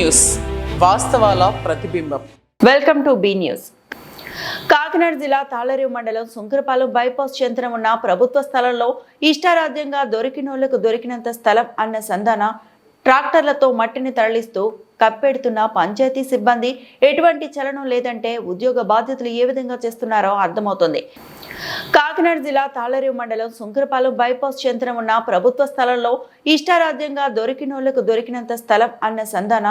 News వాస్తవాల ప్రతిబింబం. Welcome to be news. Kakinada జిల్లా తాళరేవు మండలం సుంకరపాలెం బైపాస్ చెంతన ఉన్న ప్రభుత్వ స్థలంలో ఇష్టారాజ్యంగా దొరికినోళ్లకు దొరికినంత స్థలం అన్న సంధాన ట్రాక్టర్లతో మట్టిని తరలిస్తూ కప్పెడుతున్న పంచాయతీ సిబ్బంది ఎటువంటి చలనం లేదంటే ఉద్యోగ బాధ్యతలు ఏ విధంగా చేస్తున్నారో అర్థమవుతుంది. కాకినాడ జిల్లా తాళరేవు మండలం సుంకరపాలెం బైపాస్ చెంతన ఉన్న ప్రభుత్వ స్థలంలో ఇష్టారాజ్యంగా దొరికినోళ్లకు దొరికినంత స్థలం అన్న సంధాన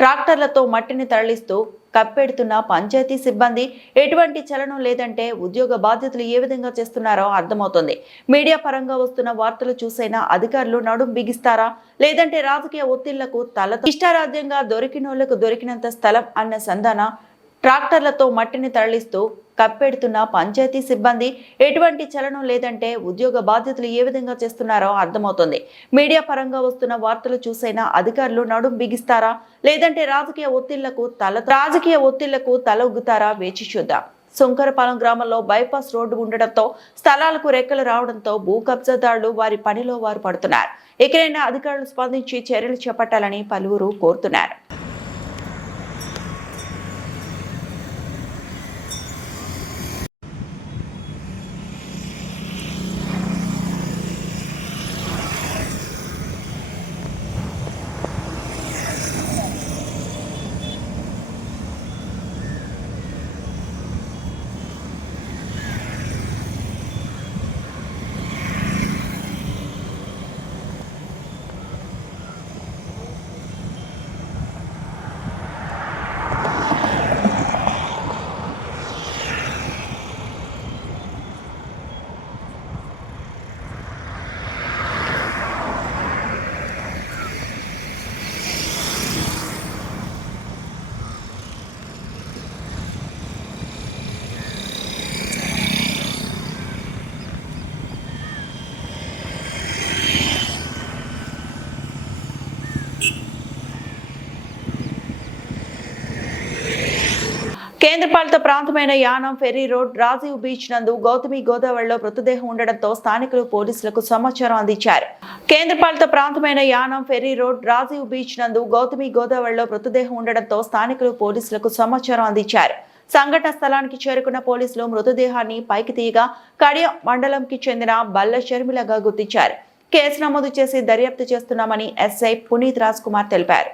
ట్రాక్టర్లతో మట్టిని తరలిస్తూ కప్పెడుతున్న పంచాయతీ సిబ్బంది ఎటువంటి చలనం లేదంటే ఉద్యోగ బాధ్యతలు ఏ విధంగా చేస్తున్నారో అర్థమవుతుంది. మీడియా పరంగా వస్తున్న వార్తలు చూసైనా అధికారులు నడుం బిగిస్తారా, లేదంటే రాజకీయ ఒత్తిళ్లకు ఇష్టారాజ్యంగా దొరికినోళ్లకు దొరికినంత స్థలం అన్న సంధాన ట్రాక్టర్లతో మట్టిని తరలిస్తూ కప్పెడుతున్న పంచాయతీ సిబ్బంది ఎటువంటి చలనం లేదంటే ఉద్యోగ బాధ్యతలు ఏ విధంగా చేస్తున్నారో అర్థమవుతుంది. మీడియా పరంగా వస్తున్న వార్తలు చూసైనా అధికారులు నడుం బిగిస్తారా, లేదంటే రాజకీయ ఒత్తిళ్లకు తల ఉగ్గుతారా వేచి చూద్దాం. సుంకరపాలెం గ్రామంలో బైపాస్ రోడ్డు ఉండడంతో స్థలాలకు రెక్కలు రావడంతో భూ కబ్జాదారులు వారి పనిలో వారు పడుతున్నారు. ఎక్కడైనా అధికారులు స్పందించి చర్యలు చేపట్టాలని పలువురు కోరుతున్నారు. కేంద్రపాలిత ప్రాంతమైన Yanam ferry road Rajiv beach నందు గౌతమి గోదావరిలో మృతదేహం ఉండడంతో స్థానికులు పోలీసులకు సమాచారం అందించారు. కేంద్రపాలిత ప్రాంతమైన Yanam ferry road Rajiv beach నందు గౌతమి గోదావరిలో మృతదేహం ఉండడంతో స్థానికులు పోలీసులకు సమాచారం అందించారు. సంఘటన స్థలానికి చేరుకున్న పోలీసులు మృతదేహాన్ని పైకి తీయగా కడియం మండలంకి చెందిన బల్ల షర్మిలగా గుర్తించారు. కేసు నమోదు చేసి దర్యాప్తు చేస్తున్నామని ఎస్ఐ పునీత్ రాజ్ కుమార్ తెలిపారు.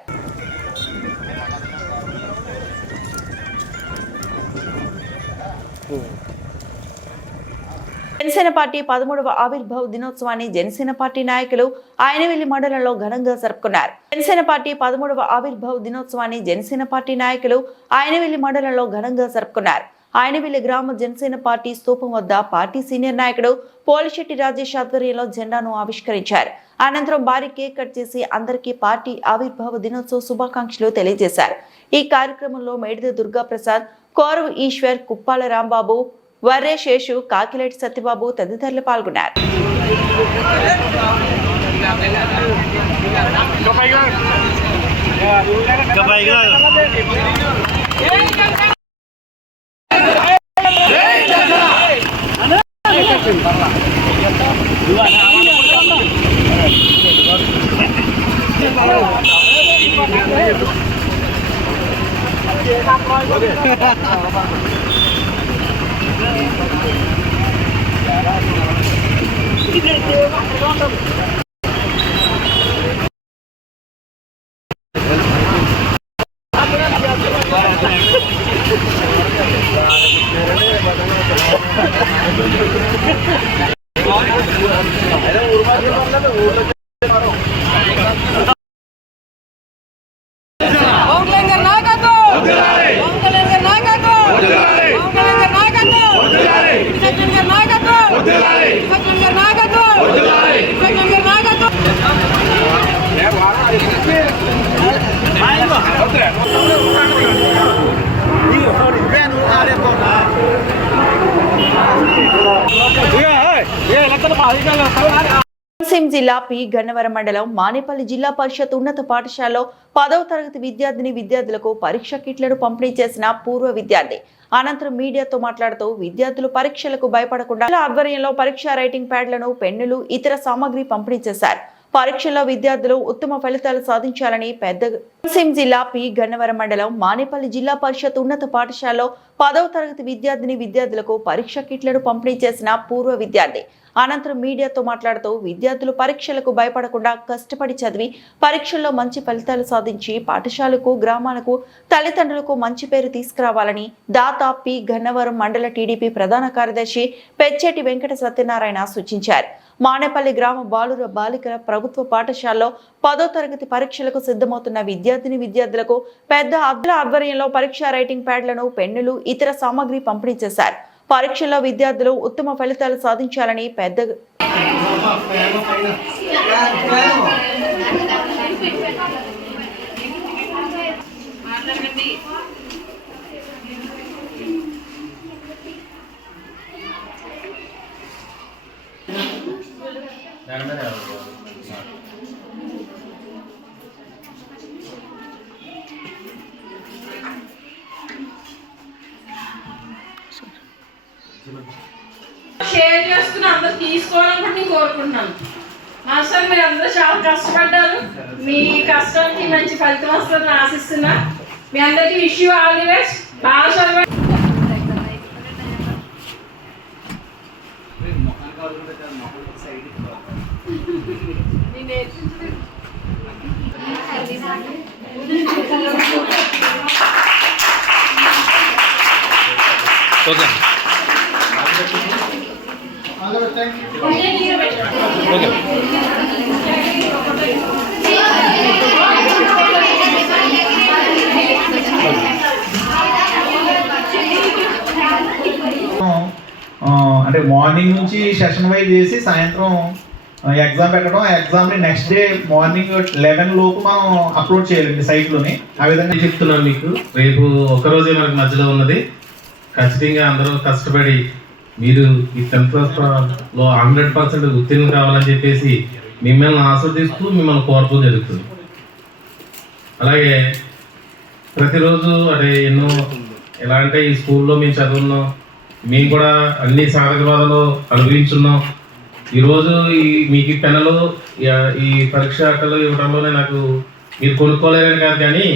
జనసేన పార్టీ 13వ ఆవిర్భావ దినోత్సవాన్ని జనసేన పార్టీ నాయకులు ఆయనవెల్లి మండలంలో ఘనంగా జరుపుకున్నారు. జనసేన పార్టీ 13వ ఆవిర్భావ దినోత్సవాన్ని జనసేన పార్టీ నాయకులు ఆయనవెల్లి మండలంలో ఘనంగా జరుపుకున్నారు. ఆయనవెల్లి గ్రామ జనసేన పార్టీ స్తూపం వద్ద పార్టీ సీనియర్ నాయకుడు పోలిశెట్టి రాజేష్ ఆధ్వర్యంలో జెండాను ఆవిష్కరించారు. అనంతరం భారీ కేక్ కట్ చేసి అందరికీ పార్టీ ఆవిర్భావ దినోత్సవ శుభాకాంక్షలు తెలియజేశారు. ఈ కార్యక్రమంలో మేడిద దుర్గా ప్రసాద్, కోరవు ఈశ్వర్, కుప్పాల రాంబాబు, వర్రే శేషు, కాకిలేటి సత్యబాబు తదితరులు పాల్గొన్నారు. కోనసీమ జిల్లా పి గన్నవరం మండలం మానేపల్లి జిల్లా పరిషత్ ఉన్నత పాఠశాలలో 10వ తరగతి విద్యార్థులకు పరీక్ష కిట్లను పంపిణీ చేసిన పూర్వ విద్యార్థి అనంతరం మీడియాతో మాట్లాడుతూ విద్యార్థులు పరీక్షలకు భయపడకుండా ఆధ్వర్యంలో పరీక్ష రైటింగ్ ప్యాడ్లను, పెన్నులు, ఇతర సామాగ్రి పంపిణీ చేశారు. పరీక్షల్లో విద్యార్థులు ఉత్తమ ఫలితాలు సాధించాలని కోనసీమ జిల్లా పి గన్నవరం మండలం మానేపల్లి జిల్లా పరిషత్ ఉన్నత పాఠశాలలో 10వ తరగతి విద్యార్థులకు పరీక్ష కిట్లను పంపిణీ చేసిన పూర్వ విద్యార్థి అనంతరం మీడియాతో మాట్లాడుతూ విద్యార్థులు పరీక్షలకు భయపడకుండా కష్టపడి చదివి పరీక్షల్లో మంచి ఫలితాలు సాధించి పాఠశాలకు గ్రామాలకు తల్లిదండ్రులకు మంచి పేరు తీసుకురావాలని దాత పి గన్నవరం మండల టీడీపీ ప్రధాన కార్యదర్శి పెచ్చేటి వెంకట సత్యనారాయణ సూచించారు. మానేపల్లి గ్రామ బాలుర బాలికల ప్రభుత్వ పాఠశాలలో 10వ తరగతి పరీక్షలకు సిద్ధమవుతున్న విద్యార్థులకు పెద్ద అద్దెల ఆధ్వర్యంలో పరీక్షా రైటింగ్ ప్యాడ్లను, పెన్నులు, ఇతర సామాగ్రి పంపిణీ చేశారు. పరీక్షల్లో విద్యార్థులు ఉత్తమ ఫలితాలు సాధించాలని షేర్ చేసుకుని అందరూ తీసుకోవాలని కూడా నేను కోరుకుంటున్నాను. మాస్టర్ మీరు అందరూ చాలా కష్టపడ్డారు. మీ కష్టానికి మంచి ఫలితం వస్తుందని ఆశిస్తున్నా. మీ అందరికీ wish you all the best. బాగా చదవండి. ఓకే ఓకే అంటే మార్నింగ్ నుంచి సెషన్ వైజ్ చేసి సాయంత్రం ఎగ్జామ్ పెట్టడం, ఆ ఎగ్జామ్ని నెక్స్ట్ డే మార్నింగ్ 11 లోపు మనం అప్లోడ్ చేయాలండి సైట్లోని. ఆ విధంగా చెప్తున్నాను మీకు. రేపు ఒకరోజే మనకి మధ్యలో ఉన్నది. ఖచ్చితంగా అందరూ కష్టపడి మీరు ఈ 10th క్లాస్లో 100% ఉత్తీర్ణం కావాలని చెప్పేసి మిమ్మల్ని ఆస్వాదిస్తూ మిమ్మల్ని కోరటం జరుగుతుంది. అలాగే ప్రతిరోజు అంటే ఎన్నో ఎలా అంటే ఈ స్కూల్లో మేము చదువున్నాం, మేము కూడా అన్ని సాధక బాధలు అనుభవించున్నాం. ఈరోజు మీకు ఈ పెన్నులు ఈ పరీక్ష అట్టలు ఇవ్వడంలోనే నాకు మీరు కొనుక్కోలేరని కాదు, కానీ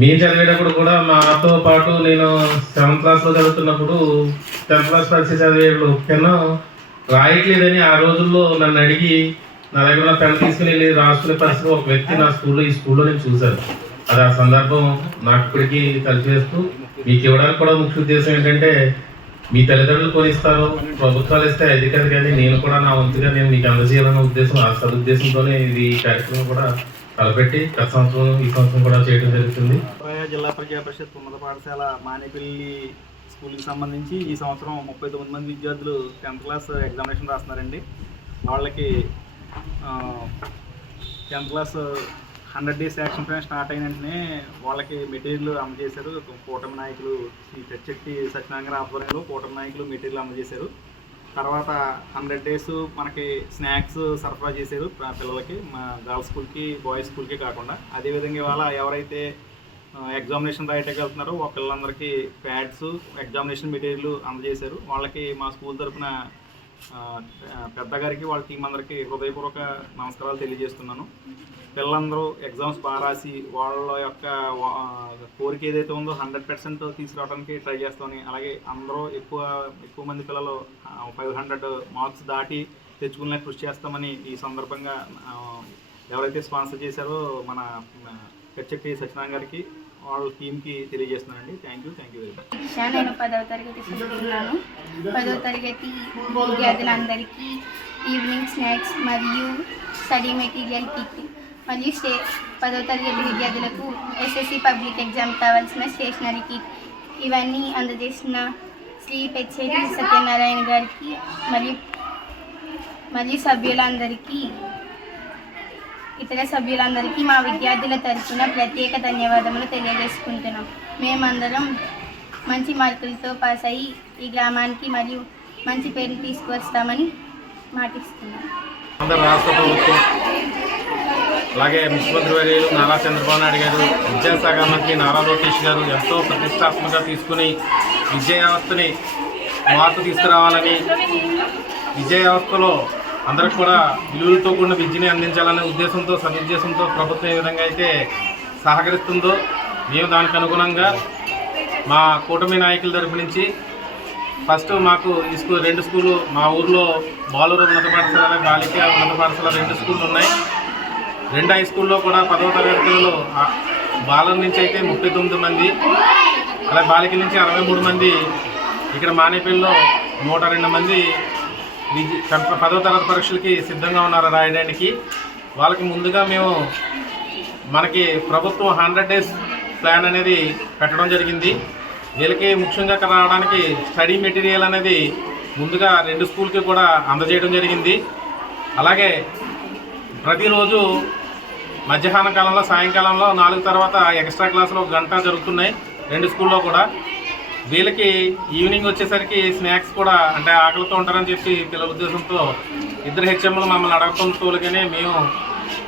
మేము చదివేటప్పుడు కూడా మాతో పాటు నేను 7th క్లాస్లో చదువుతున్నప్పుడు 10th క్లాస్ పరీక్ష చదివేటప్పుడు పెన్ను రాయట్లేదని ఆ రోజుల్లో నన్ను అడిగి నా దగ్గర ఉన్న పెన్ను తీసుకుని వెళ్ళి రాసుకునే పరిస్థితి ఒక వ్యక్తి నా స్కూల్లో ఈ స్కూల్లో నేను చూశాను. అది ఆ సందర్భం నాకు ఇప్పటికీ కలిపేస్తూ మీకు ఇవ్వడానికి కూడా ముఖ్య ఉద్దేశం ఏంటంటే మీ తల్లిదండ్రులు కొనిస్తారు, ప్రభుత్వాలు ఇస్తే అది కాదు, కానీ నేను కూడా నా వంతుగా నేను మీకు అందజేయాలన్న ఉద్దేశం, ఆ సదుద్దేశంతోనే ఇది కార్యక్రమం కూడా తలపెట్టి గత సంవత్సరం ఈ సంవత్సరం కూడా చేయడం జరుగుతుంది. జిల్లా పరిషత్ ఉన్నత పాఠశాల మానేపల్లి స్కూల్కి సంబంధించి ఈ సంవత్సరం 39 మంది విద్యార్థులు 10th క్లాస్ ఎగ్జామినేషన్ రాస్తున్నారండి. వాళ్ళకి 10th class 100 days action plan start అయిన వెంటనే వాళ్ళకి మెటీరియల్ అందజేశారు. కూటమి నాయకులు శ్రీ పెచ్చెట్టి సత్యనారాయణ ఆధ్వర్యంలో కూటమి నాయకులు మెటీరియల్ అందజేశారు. తర్వాత 100 డేస్ మనకి స్నాక్స్ సరఫరా చేశారు పిల్లలకి, మా గర్ల్స్ స్కూల్కి, బాయ్స్ స్కూల్కి కాకుండా. అదేవిధంగా ఇవాళ ఎవరైతే ఎగ్జామినేషన్ రాయటానికి వెళ్తున్నారో ఆ పిల్లలందరికీ ప్యాడ్స్, ఎగ్జామినేషన్ మెటీరియల్ అందజేశారు. వాళ్ళకి మా స్కూల్ తరఫున పెద్దగారికి వాళ్ళ టీం అందరికీ హృదయపూర్వక నమస్కారాలు తెలియజేస్తున్నాను. పిల్లలందరూ ఎగ్జామ్స్ బాగా రాసి వాళ్ళ యొక్క కోరిక ఏదైతే ఉందో 100% తీసుకురావడానికి ట్రై చేస్తామని, అలాగే అందరూ ఎక్కువ మంది పిల్లలు 500 మార్క్స్ దాటి తెచ్చుకునే కృషి చేస్తామని ఈ సందర్భంగా ఎవరైతే స్పాన్సర్ చేశారో మన పెచ్చెట్టి సత్యనారాయణ గారికి వాళ్ళ టీంకి తెలియజేస్తున్నానండి. Thank you very much. నేను 10వ తరగతి చదువుతున్నాను. 10వ తరగతి విద్యార్థులందరికీ ఈవినింగ్ స్నాక్స్ మరియు స్టడీ మెటీరియల్ కిట్ మరియు 10వ తరగతి విద్యార్థులకు ఎస్ఎస్సి పబ్లిక్ ఎగ్జామ్ కావాల్సిన స్టేషనరీ కిట్ ఇవన్నీ అందజేసిన శ్రీ పెచ్చేటి సత్యనారాయణ గారికి మరియు సభ్యులందరికీ, ఇతర సభ్యులందరికీ మా విద్యార్థుల తరఫున ప్రత్యేక ధన్యవాదములు తెలియజేసుకుంటున్నాం. మేమందరం మంచి మార్కులతో పాస్ అయ్యి ఈ గ్రామానికి మరియు మంచి పేరు తీసుకువస్తామని మాటిస్తున్నాం. రాష్ట్ర ప్రభుత్వం అలాగే ముఖ్యమంత్రి వర్యులు నారా చంద్రబాబు నాయుడు గారు, విద్యాశాఖ మంత్రి నారా లోకేష్ గారు ఎంతో ప్రతిష్టాత్మకంగా తీసుకుని విద్యా వ్యవస్థని మార్పు తీసుకురావాలని, విద్యా వ్యవస్థలో అందరికి కూడా విలువలతో కూడిన విద్యని అందించాలనే ఉద్దేశంతో సదుద్దేశంతో ప్రభుత్వం ఏ విధంగా అయితే సహకరిస్తుందో మేము దానికి అనుగుణంగా మా కూటమి నాయకుల తరపు నుంచి ఫస్ట్ మాకు ఈ రెండు స్కూలు మా ఊర్లో బాలూరు ఉన్నత పాఠశాల, బాలిక ఉన్నత పాఠశాల 2 స్కూళ్ళు ఉన్నాయి. 2 హై స్కూల్లో కూడా 10వ తరగతి పిల్లలు బాలల నుంచి అయితే 39 మంది, అలాగే బాలికల నుంచి 63 మంది, ఇక్కడ మానేపల్లిలో 102 మంది 10వ తరగతి పరీక్షలకి సిద్ధంగా ఉన్నారు రాయడానికి. వాళ్ళకి ముందుగా మేము మనకి ప్రభుత్వం 100 డేస్ ప్లాన్ అనేది పెట్టడం జరిగింది. వీళ్ళకి ముఖ్యంగా రావడానికి స్టడీ మెటీరియల్ అనేది ముందుగా 2 స్కూల్కి కూడా అందజేయడం జరిగింది. అలాగే ప్రతిరోజు మధ్యాహ్న కాలంలో, సాయంకాలంలో 4 తర్వాత ఎక్స్ట్రా క్లాసులు 1 గంట జరుగుతున్నాయి 2 స్కూల్లో కూడా. వీళ్ళకి ఈవినింగ్ వచ్చేసరికి స్నాక్స్ కూడా, అంటే ఆకలితో ఉంటారని చెప్పి పిల్లల ఉద్దేశంతో 2 హెచ్ఎంలు మమ్మల్ని అడగడంతోగానే మేము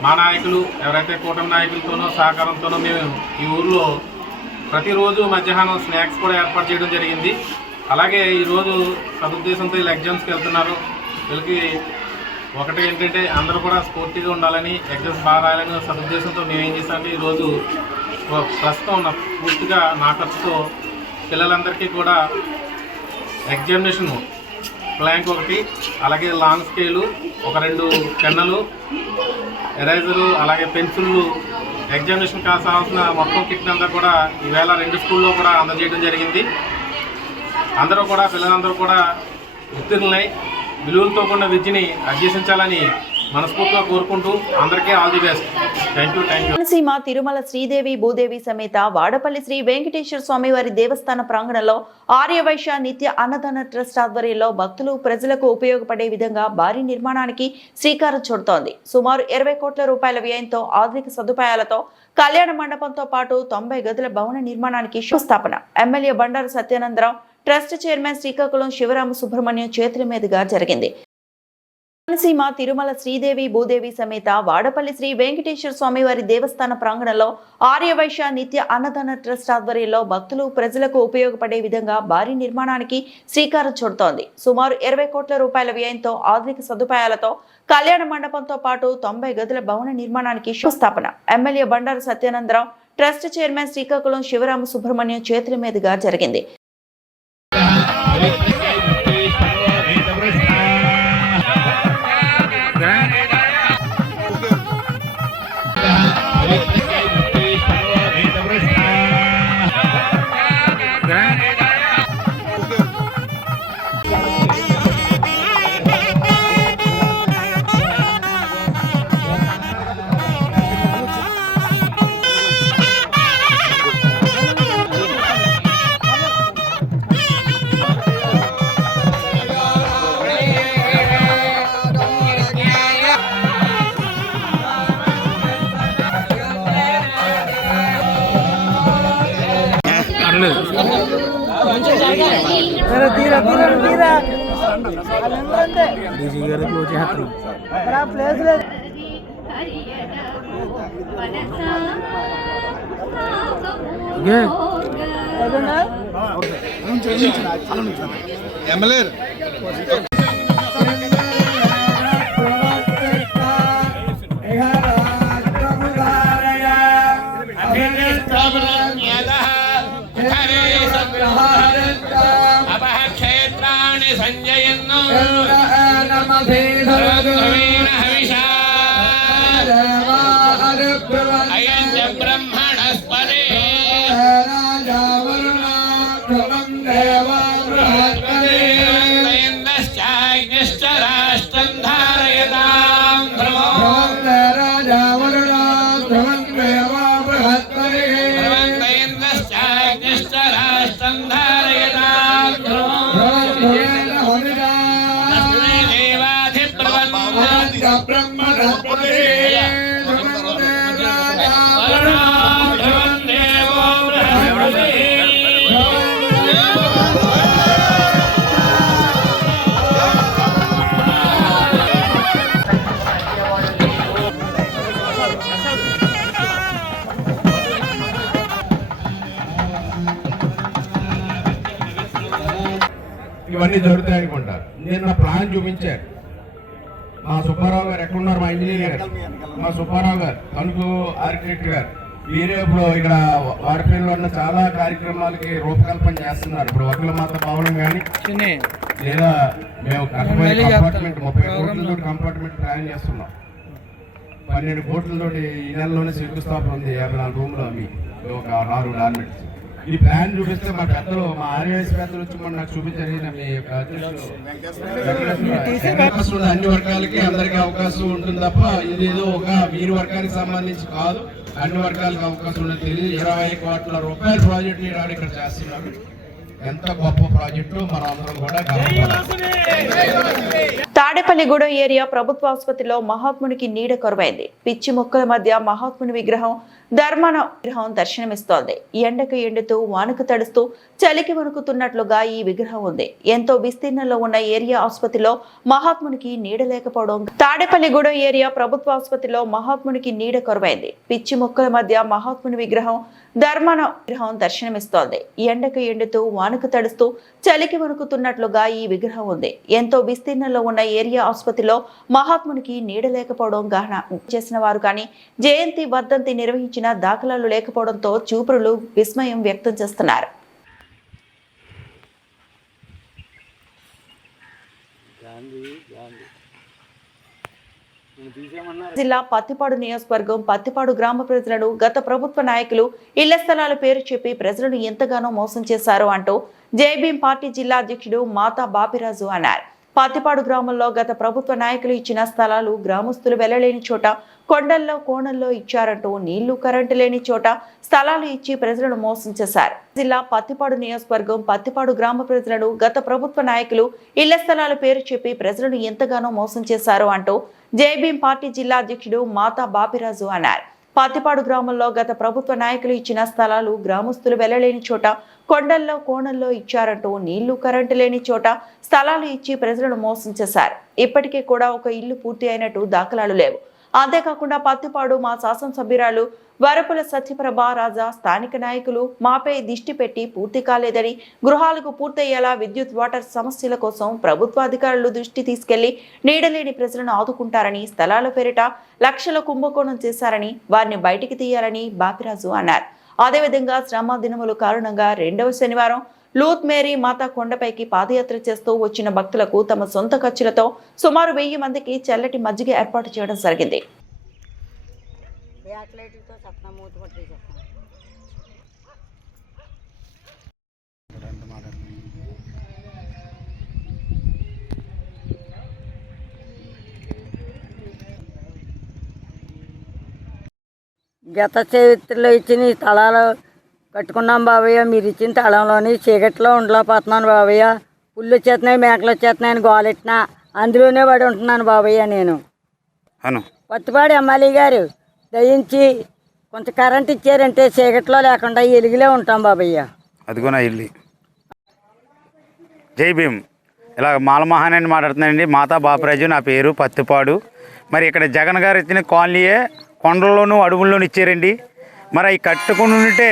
మా నాయకులు ఎవరైతే కూటమి నాయకులతోనో సహకారంతోనో మేము ఈ ఊర్లో ప్రతిరోజు మధ్యాహ్నం స్నాక్స్ కూడా ఏర్పాటు చేయడం జరిగింది. అలాగే ఈరోజు సదుద్దేశంతో వీళ్ళు ఎగ్జామ్స్కి వెళ్తున్నారు. వీళ్ళకి ఒకటి ఏంటంటే అందరూ కూడా స్ఫూర్తిగా ఉండాలని, ఎగ్జామ్స్ బాగా రాయాలని సదుద్దేశంతో మేము ఏం చేస్తామంటే ఈరోజు ప్రస్తుతం పూర్తిగా నా ఖర్చుతో పిల్లలందరికీ కూడా ఎగ్జామినేషన్ ప్లాంక్ ఒకటి, అలాగే లాంగ్ స్కేలు, ఒక 2 పెన్నులు, ఎరేజరు, అలాగే పెన్సిళ్ళు, ఎగ్జామినేషన్ కావాల్సిన మొత్తం కిట్ అంతా కూడా ఈవేళ 2 స్కూల్లో కూడా అందజేయడం జరిగింది. అందరూ కూడా పిల్లలందరూ కూడా ఉత్తీర్ణులై విలువలతో కూడిన విద్యని అభ్యసించాలని మనస్ఫూర్తిగా కోరుకుంటూ అందరికీ all the best. Thank you. Konaseema Tirumala Sridevi Bhudevi సమేత వాడపల్లి శ్రీ వెంకటేశ్వర స్వామి వారి దేవస్థాన ప్రాంగణంలో ఆర్యవైశ్య నిత్య అన్నదాన ట్రస్ట్ ఆధ్వర్యంలో భక్తులు ప్రజలకు ఉపయోగపడే విధంగా భారీ నిర్మాణానికి శ్రీకారం చుడుతోంది. సుమారు 20 కోట్ల రూపాయల వ్యయంతో ఆధునిక సదుపాయాలతో కళ్యాణ మండపంతో పాటు 90 గదుల భవన నిర్మాణానికి శంకుస్థాపన MLA Bandaru Satyananda Rao, trust chairman Srikakulam Shivarama Subrahmanyam చేతుల మీదుగా జరిగింది. కోనసీమ తిరుమల శ్రీదేవి భూదేవి సమేత వాడపల్లి శ్రీ వెంకటేశ్వర స్వామి వారి దేవస్థాన ప్రాంగణంలో ఆర్యవైశ్య నిత్య అన్నదాన ట్రస్ట్ ఆధ్వర్యంలో భక్తులు ప్రజలకు ఉపయోగపడే విధంగా భారీ నిర్మాణానికి శ్రీకారం చుడుతోంది. సుమారు 20 కోట్ల రూపాయల వ్యయంతో ఆధునిక సదుపాయాలతో కళ్యాణ మండపంతో పాటు 90 గదుల భవన నిర్మాణానికి శంకుస్థాపన MLA Bandaru Satyananda Rao, trust chairman Srikakulam Shivarama Subrahmanyam చేతుల మీదుగా జరిగింది. ఇవన్నీ జరుగుతాయి అనుకుంటారు. నిన్న ప్లాన్ చూపించారు. మా సుబ్బారావు గారు ఎక్కడున్నారు, మా ఇంజనీర్ గారు, మా సుబ్బారావు గారు, తణుకు ఆర్కిటెక్ట్ గారు, వీరే ఇప్పుడు ఇక్కడ వాడపల్లిలో ఉన్న చాలా కార్యక్రమాలకి రూపకల్పన చేస్తున్నారు. ఇప్పుడు ఒకళ్ళ మాత భవనం కానీ లేదా మేము కట్టబోయే కంపార్ట్మెంట్ 30 కోట్లతో కంపార్ట్మెంట్ ప్లాన్ చేస్తున్నాం. 12 కోట్లతో ఈ నెలలోనే శంకుస్థాపన ఉంది. 54 రూమ్లు అవి ఒక 4 డార్మెంట్స్. ఈ ప్లాన్ చూపిస్తే మా పెద్దలు, మా ఆర్ఎస్ పెద్దలు వచ్చి మొన్న నాకు చూపించారు. మీ అవకాశం అన్ని వర్గాలకి అందరికీ అవకాశం ఉంటుంది తప్ప ఇదేదో ఒక వీరి వర్గానికి సంబంధించి కాదు, అన్ని వర్గాలకు అవకాశం ఉన్నది తెలియదు. 20 కోట్ల రూపాయల ప్రాజెక్టు ఇక్కడ చేస్తున్నాము. ఎంత గొప్ప ప్రాజెక్టు, మన అందరం కూడా తాడేపల్లిగూడెం ఏరియా ప్రభుత్వ ఆసుపత్రిలో మహాత్మునికి నీడ కొరవైంది. పిచ్చి మొక్కల మధ్య మహాత్ముని విగ్రహం ధర్మాన విగ్రహం దర్శనమిస్తోంది. ఎండకు ఎండుతూ వానకు తడుస్తూ చలికి వణుకుతున్నట్లుగా ఈ విగ్రహం ఉంది. ఎంతో విస్తీర్ణంలో ఉన్న ఏరియా ఆసుపత్రిలో మహాత్మునికి నీడ లేకపోవడం. తాడేపల్లిగూడెం ఏరియా ప్రభుత్వ ఆసుపత్రిలో మహాత్మునికి నీడ కొరవైంది. పిచ్చి మొక్కల మధ్య మహాత్ముని విగ్రహం ధర్మాన విగ్రహం దర్శనమిస్తోంది. ఎండకు ఎండుతూ వానకు తడుస్తూ చలికి వణుకుతున్నట్లుగా ఈ విగ్రహం ఉంది. ఎంతో విస్తీర్ణంలో ఉన్న ఏరియా ఆసుపత్రిలో మహాత్మునికి నీడ లేకపోవడం గహనం చేసిన వారు కానీ జయంతి వర్ధంతి నిర్వహించిన దాఖలాలు లేకపోవడంతో చూపరులు విస్మయం వ్యక్తం చేస్తున్నారు. జిల్లా పత్తిపాడు నియోజకవర్గం పత్తిపాడు గ్రామ ప్రజలను గత ప్రభుత్వ నాయకులు ఇళ్ల స్థలాల పేరు చెప్పి ప్రజలను ఎంతగానో మోసం చేశారు అంటూ జేబీఎం పార్టీ జిల్లా అధ్యక్షుడు మాతా బాపిరాజు అన్నారు. పత్తిపాడు గ్రామంలో గత ప్రభుత్వ నాయకులు ఇచ్చిన స్థలాలు గ్రామస్తులు వెళ్లలేని చోట కొండల్లో కోణల్లో ఇచ్చారంటూ నీళ్లు కరెంటు లేని చోట స్థలాలు ఇచ్చి ప్రజలను మోసం చేశారు. జిల్లా పత్తిపాడు నియోజకవర్గం పత్తిపాడు గ్రామ ప్రజలను గత ప్రభుత్వ నాయకులు ఇళ్ల స్థలాల పేరు చెప్పి ప్రజలను ఎంతగానో మోసం చేశారు అంటూ జేబీఎం పార్టీ జిల్లా అధ్యక్షుడు మాతా బాపిరాజు అన్నారు. పత్తిపాడు గ్రామంలో గత ప్రభుత్వ నాయకులు ఇచ్చిన స్థలాలు గ్రామస్తులు వెళ్లలేని చోట కొండల్లో కోణల్లో ఇచ్చారంటూ నీళ్లు కరెంటు లేని చోట స్థలాలు ఇచ్చి ప్రజలను మోసం చేశారు. ఇప్పటికీ కూడా ఒక ఇల్లు పూర్తి అయినట్టు దాఖలాలు లేవు. అంతేకాకుండా పత్తిపాడు మా శాసనసభ్యురాలు వరపుల సత్యప్రభ రాజా స్థానిక నాయకులు మాపై దిష్టి పెట్టి పూర్తి కాలేదని, గృహాలకు పూర్తయ్యేలా విద్యుత్ వాటర్ సమస్యల కోసం ప్రభుత్వ అధికారులు దృష్టి తీసుకెళ్లి నీడలేని ప్రజలను ఆదుకుంటారని, స్థలాల పేరిట లక్షల కుంభకోణం చేశారని, వారిని బయటికి తీయాలని బాపిరాజు అన్నారు. అదేవిధంగా శ్రమ దినములు కారణంగా 2వ శనివారం లూత్ మేరీ మాతా కొండపైకి పాదయాత్ర చేస్తూ వచ్చిన భక్తులకు తమ సొంత ఖర్చులతో సుమారు 1000 మందికి చల్లటి మజ్జిగ ఏర్పాటు చేయడం జరిగింది. గత చరిత్రలో ఇచ్చిన ఈ స్థలాలు కట్టుకున్నాం బాబయ్య. మీరు ఇచ్చిన స్థలంలోని చీకట్లో ఉండలేకపోతున్నాను బాబయ్య. పుల్లు వచ్చేస్తున్నాయి, మేకలు వచ్చేస్తున్నాయని గోలెట్టినా అందులోనే పడి ఉంటున్నాను బాబయ్య. నేను పత్తిపాడు ఎమ్మెల్యే గారు దయించి కొంత కరెంట్ ఇచ్చారంటే చీకట్లో లేకుండా ఎలుగులే ఉంటాం బాబయ్య. అదిగో నా ఇల్లు. జై భీమ్. ఇలా మాలమహానాన్ని మాట్లాడుతున్నానండి. మాతా బాపిరాజు నా పేరు, పత్తిపాడు. మరి ఇక్కడ జగన్ గారు ఇచ్చిన కాలనీయే కొండల్లోనూ అడవుల్లోనూ ఇచ్చారండి. మరి అవి కట్టుకుని ఉంటే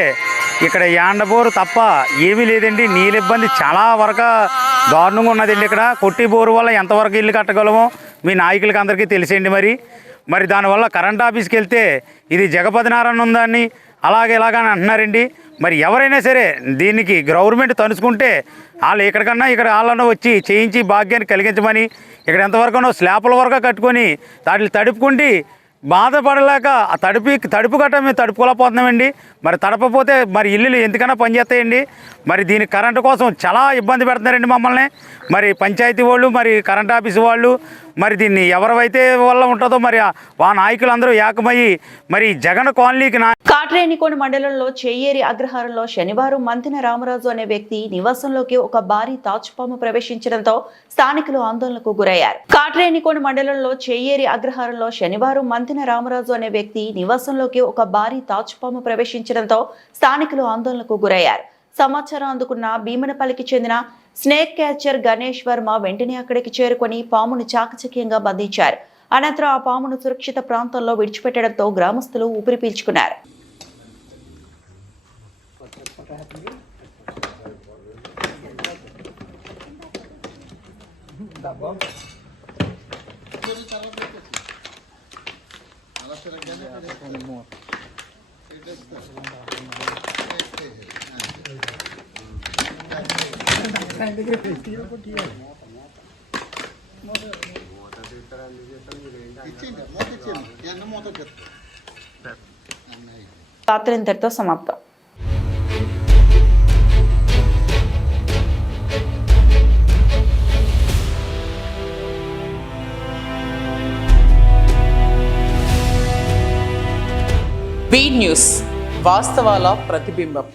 ఇక్కడ యాండబోరు తప్ప ఏమీ లేదండి. నీళ్ళ ఇబ్బంది చాలా వరకు దారుణంగా ఉన్నదండి. ఇక్కడ కొట్టి బోరు వల్ల ఎంతవరకు ఇల్లు కట్టగలమో మీ నాయకులకి అందరికీ తెలిసేయండి. మరి దానివల్ల కరెంట్ ఆఫీస్కి వెళ్తే ఇది జగపతి నారాయణ ఉందని అలాగే ఇలాగని అంటున్నారండి. మరి ఎవరైనా సరే దీనికి గవర్నమెంట్ తనుచుకుంటే వాళ్ళు ఎక్కడికన్నా ఇక్కడ వాళ్ళన్నా వచ్చి చేయించి భాగ్యాన్ని కలిగించమని, ఇక్కడ ఎంతవరకునో స్లాపుల వరకు కట్టుకొని వాటిని తడుపుకుంటే బాధపడలేక ఆ తడుపు గట్ట మేము తడుపుకోలేకపోతున్నామండి. మరి తడపపోతే మరి ఇల్లులు ఎందుకన్నా పనిచేస్తాయండి. మరి దీని కరెంటు కోసం చాలా ఇబ్బంది పెడుతున్నారండి మమ్మల్ని. మరి పంచాయతీ వాళ్ళు, మరి కరెంట్ ఆఫీస్ వాళ్ళు, మరి దీన్ని ఎవరైతే వల్ల ఉంటుందో మరి ఆ నాయకులందరూ ఏకమయ్యి మరి జగన్ కాలనీకి కాట్రేనికోన మండలంలో చెయ్యేరి అగ్రహారంలో శనివారం మంతిన రామరాజు అనే వ్యక్తి నివాసంలోకి ఒక భారీ తాచుపాము ప్రవేశించడంతో స్థానికులు ఆందోళనకు గురయ్యారు. కాట్రేనికోన మండలంలో చెయ్యేరి అగ్రహారంలో శనివారం మంతిన రామరాజు అనే వ్యక్తి నివాసంలోకి ఒక భారీ తాచుపాము ప్రవేశించడంతో స్థానికులు ఆందోళనకు గురయ్యారు. సమాచారం అందుకున్న భీమనపల్లికి చెందిన స్నేక్ క్యాచర్ గణేష్ వర్మ వెంటనే అక్కడికి చేరుకొని పామును చాకచక్యంగా బంధించారు. అనంతరం ఆ పామును సురక్షిత ప్రాంతంలో విడిచిపెట్టడంతో గ్రామస్తులు ఊపిరి పీల్చుకున్నారు. రాత్రి ఇంతటితో సమాప్తం. బీ న్యూస్, వాస్తవాల ప్రతిబింబం.